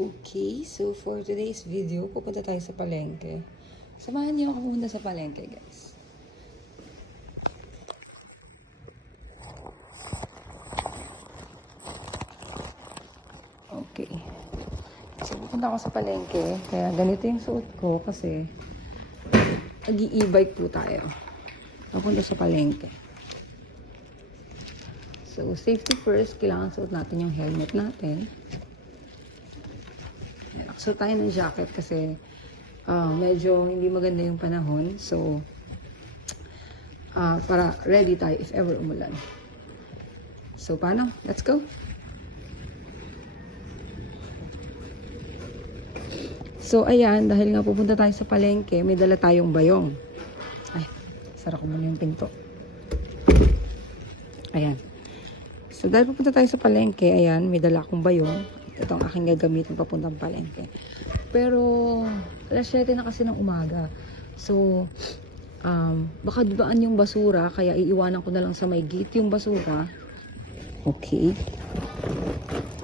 Okay, so for today's video, pupunta tayo sa palengke. Samahan niyo ako muna sa palengke, guys. Okay. So, pupunta ako sa palengke. Kaya ganito yung suot ko kasi nag-i-e-bike po tayo. Pupunta sa palengke. So, safety first. Kailangan suot natin yung helmet natin. So tayo ng jacket kasi medyo hindi maganda yung panahon. So, para ready tayo if ever umulan. So, paano? Let's go! So, ayan, dahil nga pupunta tayo sa palengke, may dala tayong bayong. Ay, sara ko muna yung pinto. Ayan. So, dahil pupunta tayo sa palengke, ayan, may dala akong bayong. Ito ang aking gagamitin papuntang palengke. Pero, alas 7 na kasi ng umaga. So, baka dudaan yung basura, kaya iiwanan ko na lang sa may gate yung basura. Okay.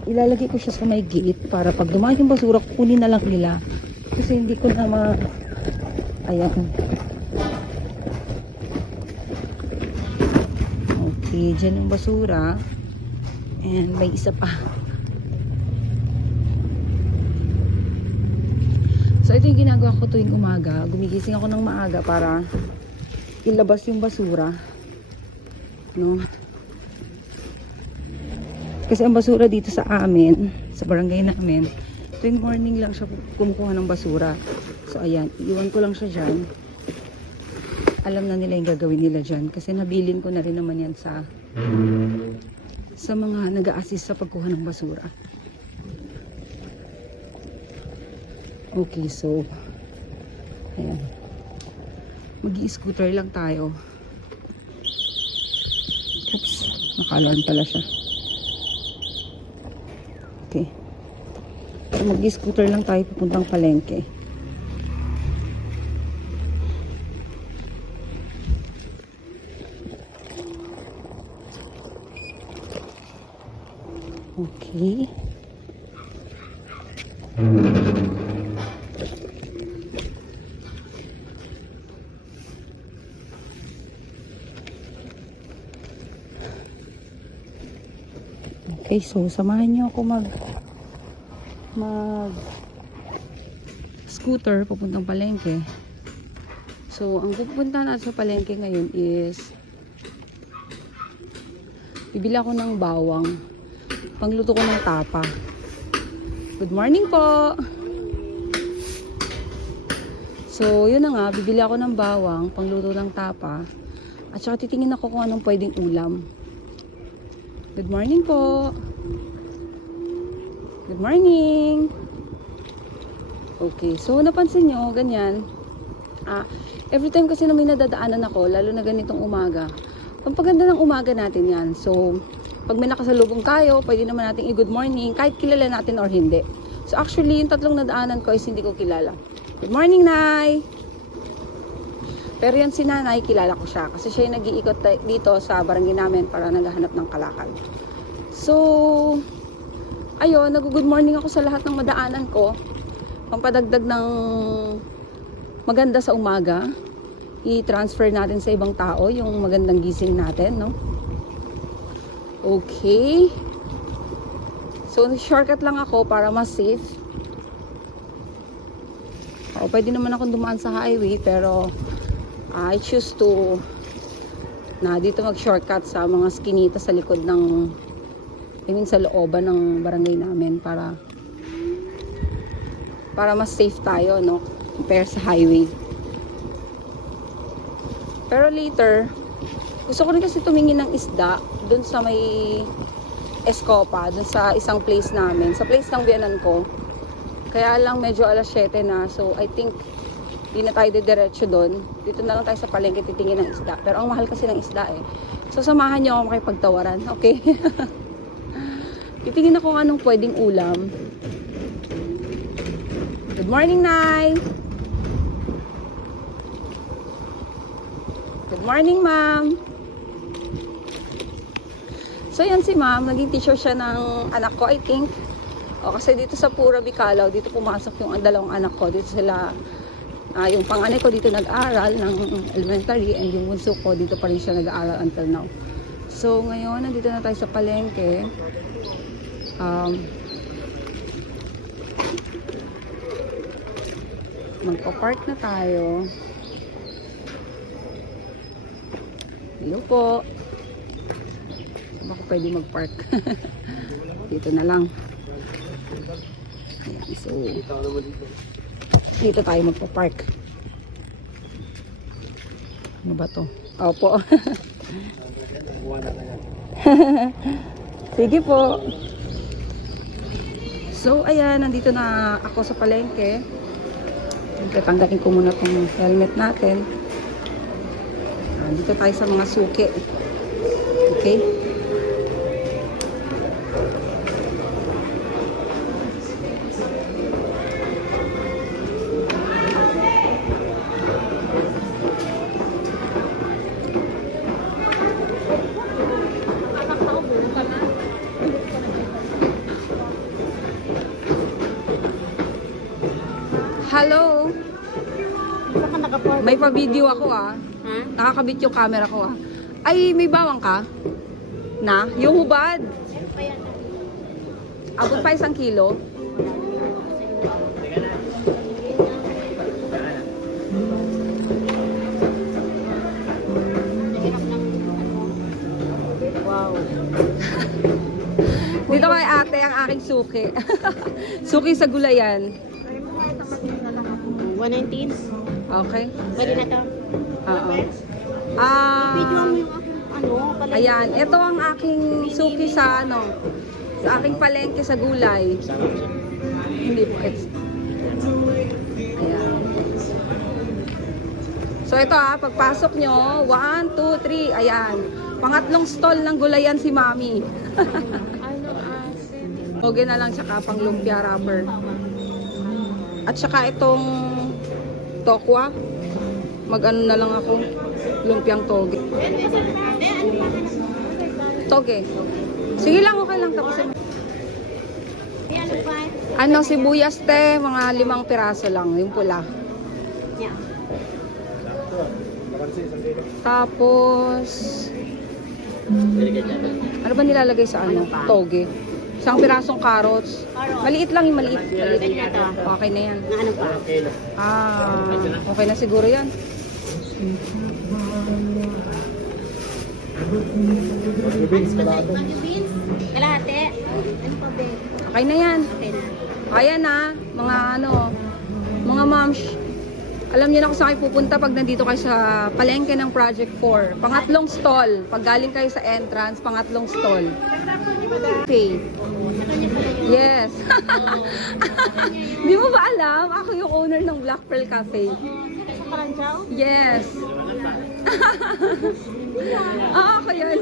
Ilalagay ko siya sa may gate para pag dumaan yung basura, kunin na lang nila. Kasi hindi ko na ayan. Okay, dyan yung basura. And may isa pa. So, ito yung ginagawa ko tuwing umaga. Gumigising ako ng maaga para ilabas yung basura. No? Kasi ang basura dito sa amin, sa barangay namin, tuwing morning lang siya kumukuha ng basura. So, ayan. Iwan ko lang siya dyan. Alam na nila yung gagawin nila dyan. Kasi nabilin ko na rin naman yan sa mga nag-a-assist sa pagkuha ng basura. Okay, so ayan. Mag-i-scooter lang tayo. Oops, naka-alarm pala siya. Okay. So, mag-i-scooter lang tayo papuntang palengke. Okay. Okay, so samahan niyo ako mag scooter papuntang palengke. So, ang pupunta natin sa palengke ngayon is bibili ako ng bawang. Pangluto ko ng tapa. Good morning po! So, yun na nga, bibili ako ng bawang, pangluto ng tapa. At saka titingin ako kung anong pwedeng ulam. Good morning po! Good morning! Okay, so napansin nyo, ganyan. Every time kasi na may nadadaanan ako, lalo na ganitong umaga, pampaganda ng umaga natin yan. So, pag may nakasalubong tayo, pwede naman natin i-good morning, kahit kilala natin or hindi. So, actually, yung tatlong nadaanan ko is hindi ko kilala. Good morning, Nay! Pero yan si Nanay, kilala ko siya. Kasi siya yung nag-iikot dito sa barangay namin para naghahanap ng kalakal. So, ayun, nag-good morning ako sa lahat ng madaanan ko. Pampadagdag ng maganda sa umaga. I-transfer natin sa ibang tao yung magandang gising natin, no? Okay. So, shortcut lang ako para mas safe. O, pwede naman akong dumaan sa highway, pero I choose to dito mag-shortcut sa mga skinita sa likod ng sa looban ng barangay namin para mas safe tayo, no? Compare sa highway. Pero later, gusto ko rin kasi tumingin ng isda dun sa may Escopa, dun sa isang place namin, sa place ng biyanan ko. Kaya lang medyo alas 7 na, so I think di na tayo diretso doon. Dito na lang tayo sa palengke titingin ng isda. Pero ang mahal kasi ng isda eh. So samahan niyo ako makipagtawaran, okay? Titingin ako anong pwedeng ulam. Good morning, Nay! Good morning, Ma'am! So yan si Ma'am, naging teacher siya ng anak ko, I think. O, kasi dito sa Pura Bicalaw, dito pumasok yung dalawang anak ko. Dito sila, yung panganay ko dito nag-aral ng elementary, and yung bunso ko dito pa rin siya nag-aaral until now. So, ngayon, nandito na tayo sa palengke. Magpa-park na tayo. Hello po. Saan ako pwede mag-park? Dito na lang. Ayan, so dito tayo magpa-park. Ano ba to? Opo. Sige po. So ayan, nandito na ako sa palengke. Tanggalin ko muna tong helmet natin. Dito tayo sa mga suki. Okay? Hello. May pa-video ako ah. Ha? Nakakabit yung camera ko ah. Ay, may bawang ka? Na? Yung hubad? Abot pa 1 kilo? Wow. Dito kay ate ang aking suki. Suki sa gulayan. 119. Okay. Pwede na to. Oo. Video mo yung aking pala. Ayan, ito ang aking suki sa sa aking palengke sa gulay. Hindi po, ayan. So ito pagpasok nyo, 1, 2, 3, ayan. Pangatlong stall ng gulayan si Mami. Toge na lang saka pang lumpia wrapper. At saka itong tokwa. Mag-ano na lang ako, lumpiang toge. Toge. Sige lang, okay lang. Tapos ano, sibuyas te, mga 5 piraso lang, yung pula. Tapos, ano ba nilalagay sa toge? 1 pirasong carrots. Maliit lang yung maliit. Okay na yan. Na ano pa? Okay na siguro yan. Beans? Kalahati? Ano pa ba? Okay na yan. Okay na. Kaya na, mga moms. Alam niyo na kung saan kayo pupunta pag nandito kayo sa palengke ng Project 4. Pangatlong stall. Pag galing kayo sa entrance, pangatlong stall. Okay. Yes. Di mo ba alam? Ako yung owner ng Black Pearl Cafe. Yes. Ako yun.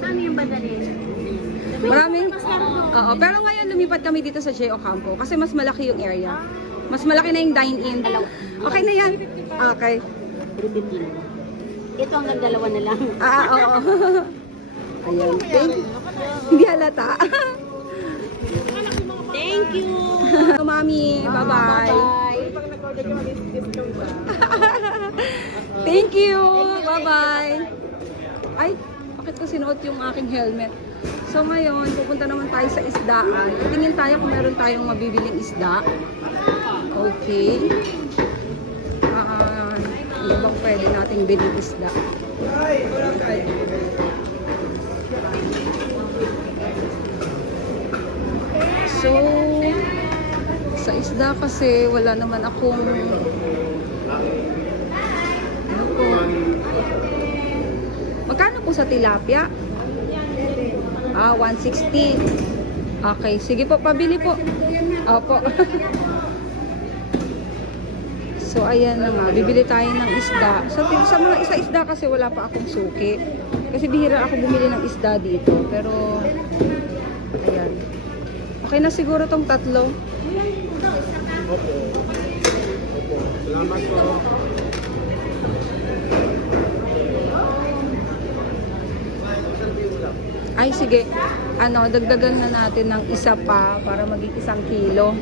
Ano yung badali? Maraming, oo. Pero ngayon lumipat kami dito sa J. Ocampo kasi mas malaki yung area. Mas malaki na yung dine-in. Okay na yan. Okay. Ito hanggang 2 na lang. Oo. Ayan. Hindi halata. Thank you. Mami, bye-bye. Bye. Thank you. Bye-bye. Ay, bakit ko sinuot yung aking helmet? So ngayon, pupunta naman tayo sa isdaan. Tingin tayo kung meron tayong mabibiling isda. Okay. Ano bang pwede nating bilhin isda? So, sa isda kasi wala naman akong ano po. Magkano po sa tilapia? 160. Okay, sige po, pabili po. Opo. So, ayan na nga. Bibili tayo ng isda. Sa mga isda kasi wala pa akong suki. Kasi bihira ako bumili ng isda dito. Pero, ayan. Okay na siguro tong 3. Opo. Salamat po. Ay, sige. Ano, dagdagan na natin ng isa pa para maging 1 kilo.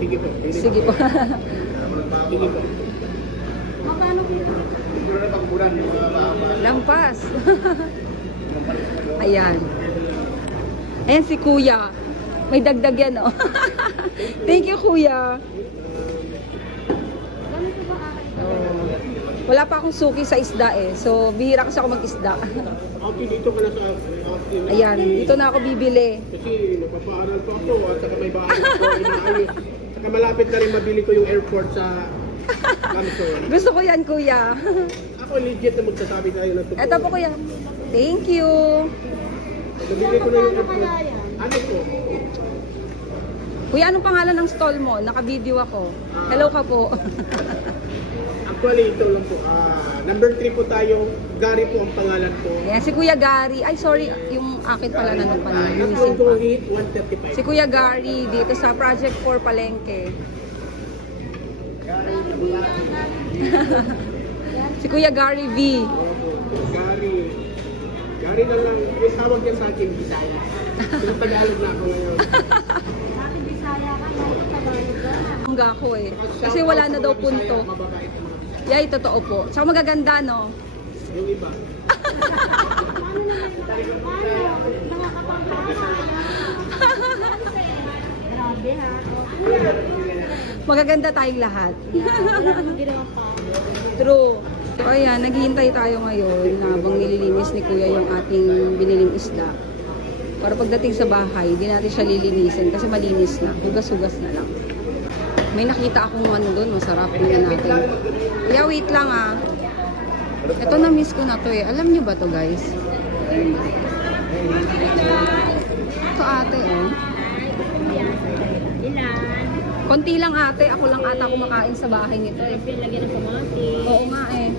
Sige po. Sige po. Sige po. Magkano kilo? Lampas. Ayan. Ayan si Kuya. May dagdag yan, oh. Thank you, Kuya. Ganito ba akin? So, wala pa akong suki sa isda eh. So, bihira kasi ako mag-isda. Okay, dito ka na sa okay. Ayan, dito na ako bibili. Kasi napapaaral pa ako at saka may bahay ako inaayos. Saka malapit na rin mabili ko yung airport sa Camsor. Gusto ko yan, Kuya. Ako legit na magsasabi tayo ng totoo. Eto po, Kuya. Thank you. Nabili ko na yung Magkano kaya airport. yan? Ano po? Kuya, anong pangalan ng stall mo? Naka-video ako. Hello ka po. Actually, ito lang po. Number 3 po tayo. Gary po ang pangalan po. Ayan, si Kuya Gary. Ay, sorry. Yung akin pala nandun pala. Tatlong Missing pa. hit, Si 135. Kuya Gary dito sa Project 4 Palengke. Si Kuya Gary V. Gary. Gary na lang. May tawag yan sa akin, Bisaya. Pero Tagalog na ako ngayon. Bakit Bisaya ka? Bakit Tagalog ka? Hangga ko eh. Kasi wala na daw punto. Mababait ang mga Bisaya. Yay, totoo po. Saka magaganda, no? Yung iba. Grabe ha. Magaganda tayong lahat. Wala kang ginawa pa. True. So ayan, naghihintay tayo ngayon na habang nililinis ni Kuya yung ating biniling isda. Para pagdating sa bahay, di natin siya lilinisin kasi malinis na. Hugas-hugas na lang. May nakita akong ano doon, masarap yun natin. Kuya, wait lang ah. Ito na-miss ko na to eh. Alam niyo ba to guys? Ito ate oh. Ilan? Konti lang ate, ako lang ata kumakain sa bahay nito eh. Lagyan ng kamatis. Oo nga eh.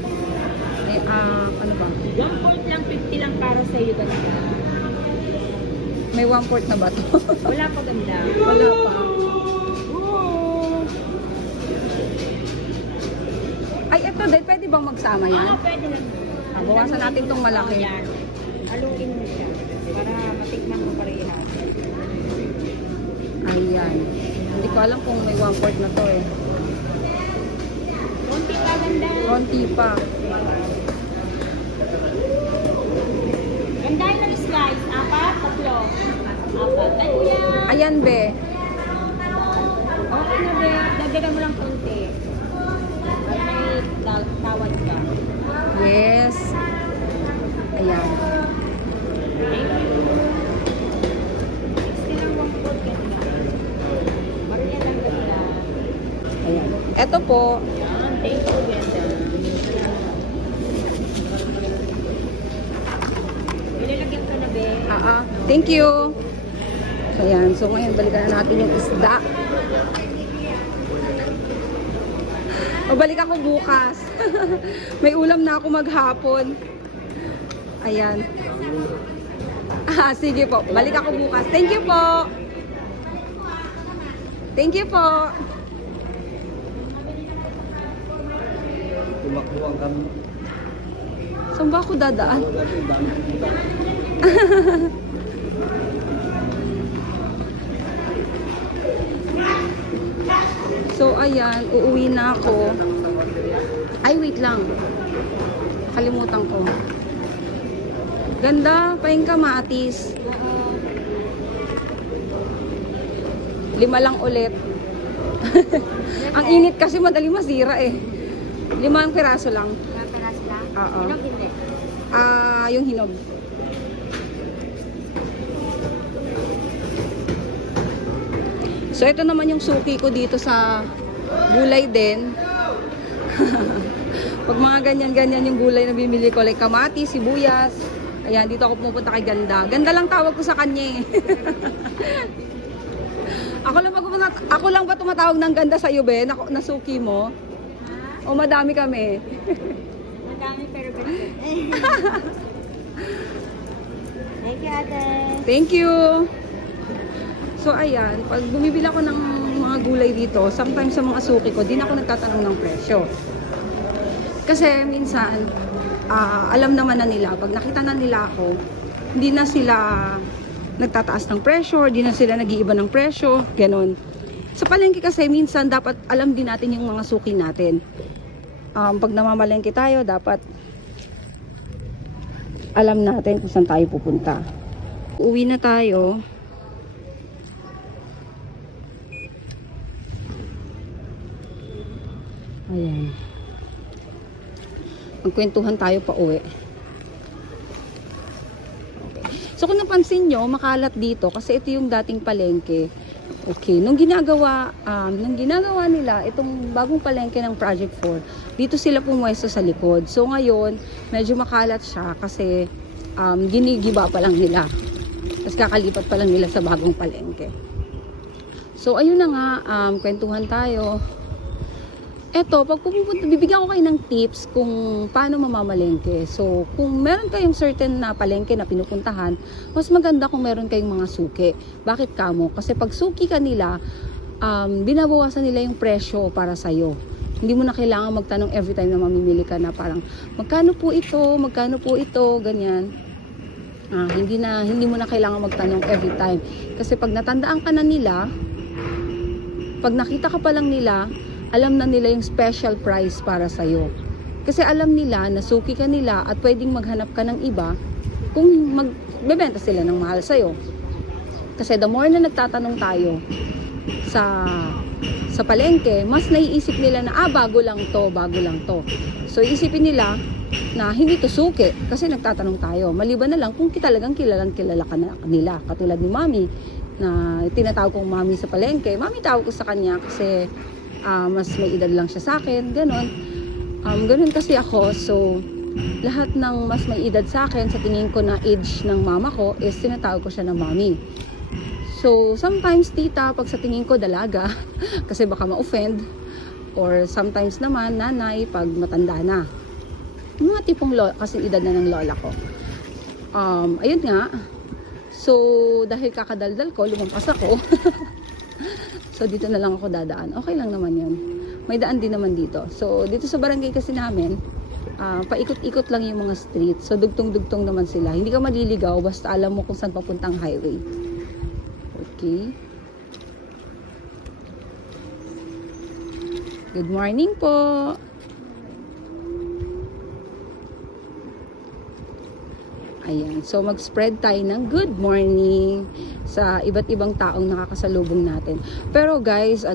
Eh, ano ba? 1 quart lang, 50 lang para sa iyo ganda. May 1/4 na ba to? Wala pa ganda. Wala pa. Ay, ito din. Pwede bang magsama yan? Pwede lang. Bawasan natin tong malaki. Yan. Haluin mo siya para matikman mo parehas. Ayan. Hindi ko alam kung may 1/4 na to eh. Konti pa ganda. Konti pa. Ganda yung slice. 4, 3. 4. Ay, kuya. Ayan be. Okay na, be. Dagdagan mo lang konti. Para may tawad ka. Yes. Ayan. Thank you. 60 lang 1 quart ganda. Mariyan ang ganda. Ayan. Ito po. Yan. Thank you, ganda. Ilalagyan ko na, be. Thank you. So, ayan. So, ngayon, balikan na natin yung isda. O, balik ako bukas. May ulam na ako maghapon. Ayan. Sige po. Balik ako bukas. Thank you po. Thank you po. Tumakbuhan kami. Saan ba ako dadaan? So, ayan, uuwi na ako. Ay, wait lang. Kalimutan ko. Ganda, paing kamatis. 5 lang ulit. Ang init kasi madali masira eh. 5 piraso lang. Paras lang? Oo. Ilang hindi? Yung hinog. So, ito naman yung suki ko dito sa gulay din. Pag mga ganyan-ganyan yung gulay na bimili ko, like kamatis, sibuyas. Ayan, dito ako pupunta kay Ganda. Ganda lang tawag ko sa kanya eh. Ako lang ba tumatawag ng Ganda sa iyo, Ben? Na suki mo? O madami kami? Madami pero ganda. Thank you, ate. Thank you! So ayan, pag bumibili ako ng mga gulay dito, sometimes sa mga suki ko, di na ako nagtatanong ng presyo. Kasi minsan, alam naman na nila, pag nakita na nila ako, hindi na sila nagtataas ng presyo, hindi na sila nag-iiba ng presyo, ganon. Sa palengke kasi minsan dapat alam din natin yung mga suki natin. Pag namamalengke tayo, dapat alam natin kung saan tayo pupunta. Uwi na tayo. Ayan. Magkwentuhan tayo pa uwi. Okay. So kung napansin nyo, makalat dito kasi ito yung dating palengke. Okay, nung ginagawa nila itong bagong palengke ng Project 4, dito sila pumwesto sa likod. So ngayon, medyo makalat siya kasi ginigiba pa lang nila. Tapos kakalipat pa lang nila sa bagong palengke. So ayun na nga, kwentuhan tayo. Eto, pag pupunta, bibigyan ko kayo ng tips kung paano mamamalengke. So, kung meron kayong certain na palengke na pinupuntahan, mas maganda kung meron kayong mga suki. Bakit kamo? Kasi pag suki ka nila, binabawasan nila yung presyo para sa'yo. Hindi mo na kailangan magtanong every time na mamimili ka na parang, magkano po ito, ganyan. Hindi mo na kailangan magtanong every time. Kasi pag natandaan ka na nila, pag nakita ka pa lang nila, alam na nila yung special price para sa'yo. Kasi alam nila na suki ka nila at pwedeng maghanap ka ng iba kung magbebenta sila ng mahal sa'yo. Kasi the more na nagtatanong tayo sa palengke, mas naiisip nila na bago lang to. So isipin nila na hindi to suki kasi nagtatanong tayo. Maliban na lang kung talagang kilala ka na nila. Katulad ni Mami na tinatawag kong Mami sa palengke. Mami tawag ko sa kanya kasi mas may edad lang siya sa akin, ganon. Ganon kasi ako, so lahat ng mas may edad sa akin, sa tingin ko na age ng mama ko, is tinatawag ko siya na Mami. So sometimes tita, pag sa tingin ko dalaga, kasi baka ma-offend, or sometimes naman nanay, pag matanda na. Mga tipong kasi edad na ng lola ko. Ayun nga, so dahil kakadaldal ko, lumampas ako. So, dito na lang ako dadaan. Okay lang naman yun. May daan din naman dito. So, dito sa barangay kasi namin, paikot-ikot lang yung mga street. So, dugtong-dugtong naman sila. Hindi ka maliligaw, basta alam mo kung saan papuntang highway. Okay. Good morning po. Ayan. So, mag-spread tayo ng good morning sa iba't ibang taong nakakasalubong natin. Pero guys,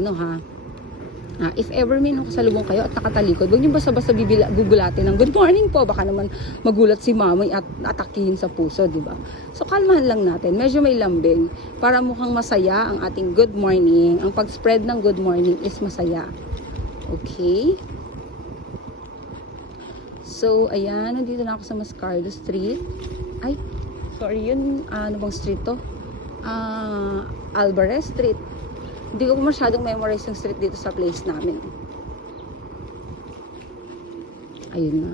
if ever may nakasalubong kayo at nakatalikod, huwag niyo basta-basta gugulatin ng good morning po. Baka naman magulat si mama at atakihin sa puso, di ba? So, kalmahan lang natin. Medyo may lambing. Para mukhang masaya ang ating good morning. Ang pag-spread ng good morning is masaya. Okay? So, ayan. Nandito na ako sa Mascardo Street. Ay, sorry, yun, ano bang street to? Alvarez Street. Hindi ko masyadong memorize yung street dito sa place namin. Ayun na.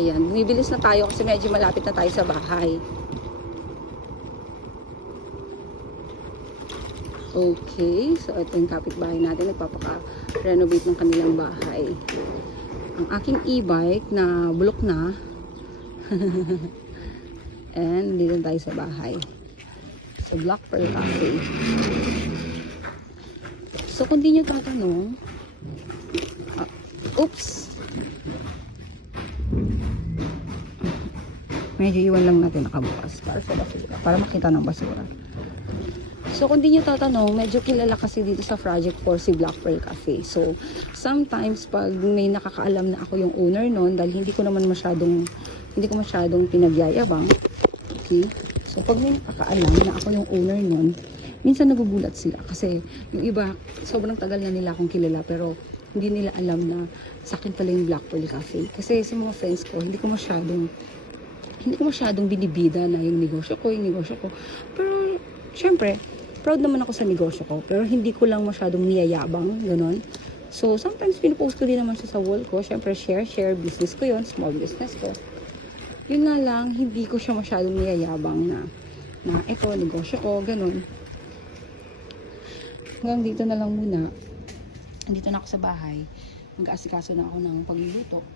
Ayan, bumibilis na tayo kasi medyo malapit na tayo sa bahay. Okay, so ito yung kapitbahay natin, nagpapaka-renovate ng kanilang bahay. Ang aking e-bike na bulok na. And dito tayo sa bahay. Sa Black Pearl Cafe. So kung di nyo tatanong, oops! Medyo iwan lang natin nakabukas para sa basura, para makita ng basura. So, kung di nyo tatanong, medyo kilala kasi dito sa Project 4 si Black Pearl Cafe. So, sometimes, pag may nakakaalam na ako yung owner nun, dahil hindi ko masyadong pinagyayabang. Okay? So, pag may nakakaalam na ako yung owner nun, minsan nagugulat sila. Kasi, yung iba, sobrang tagal na nila akong kilala, pero hindi nila alam na sa akin pala yung Black Pearl Cafe. Kasi sa mga friends ko, hindi ko masyadong binibida na yung negosyo ko. Pero, syempre, proud naman ako sa negosyo ko, pero hindi ko lang masyadong niyayabang, gano'n. So, sometimes pinupost ko din naman siya sa wall ko. Siyempre, share business ko yon, small business ko. Yun nga lang, hindi ko siya masyadong niyayabang na ito, negosyo ko, gano'n. Hanggang dito na lang muna. Nandito na ako sa bahay. Mag-aasikaso na ako ng pagluluto.